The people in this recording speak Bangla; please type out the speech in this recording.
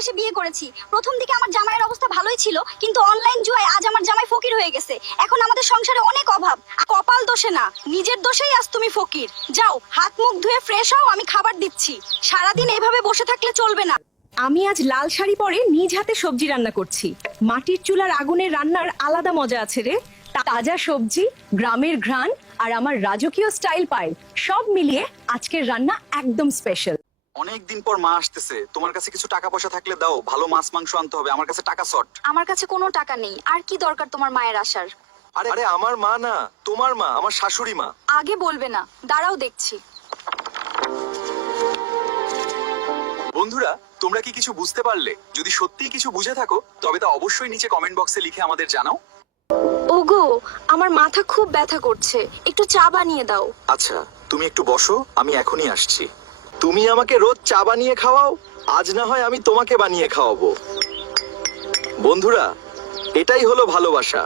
ভালোবেসে বিয়ে করেছি। প্রথম দিকে আমার জামাইয়ের অবস্থা ভালোই ছিল, কিন্তু অনলাইন জুয়ায় আজ আমার জামাই ফকির হয়ে গেছে। এখন আমাদের সংসারে অনেক অভাব। কপাল দোষে না, নিজের দোষেই আজ তুমি ফকির। যাও হাত মুখ ধুয়ে ফ্রেশ হও, আমি খাবার দিচ্ছি। সারাদিন এভাবে বসে থাকলে চলবে না। আমি আজ লাল শাড়ি পরে নিজ হাতে সবজি রান্না করছি। মাটির চুলার আগুনের রান্নার আলাদা মজা আছে রে। তাজা সবজি, গ্রামের ঘ্রাণ আর আমার রাজকীয় স্টাইল পাই, সব মিলিয়ে আজকের রান্না একদম স্পেশাল। অনেকদিন পর মা আসতেছে, তোমার কাছে কিছু টাকা পয়সা থাকলে দাও, ভালো মাছ মাংস আনতে হবে, আমার কাছে টাকা শর্ট। আমার কাছে কোনো টাকা নেই। আর কি দরকার তোমার মায়ের আসার? আরে আরে আমার মা না, তোমার মা, আমার শাশুড়ি মা। আগে বলবে না, দাঁড়াও দেখছি। বন্ধুরা, তোমরা কি কিছু বুঝতে পারলে? যদি সত্যিই কিছু বুঝে থাকো তবে তা অবশ্যই নিচে কমেন্ট বক্সে লিখে আমাদের জানাও। ওগো, আমার মাথা খুব ব্যথা করছে, একটু চা বানিয়ে দাও। আচ্ছা, তুমি একটু বসো, আমি এখনই আসছি। তুমি আমাকে রোজ চা বানিয়ে খাওয়াও, আজ না হয় আমি তোমাকে বানিয়ে খাওয়াবো। বন্ধুরা, এটাই হলো ভালোবাসা।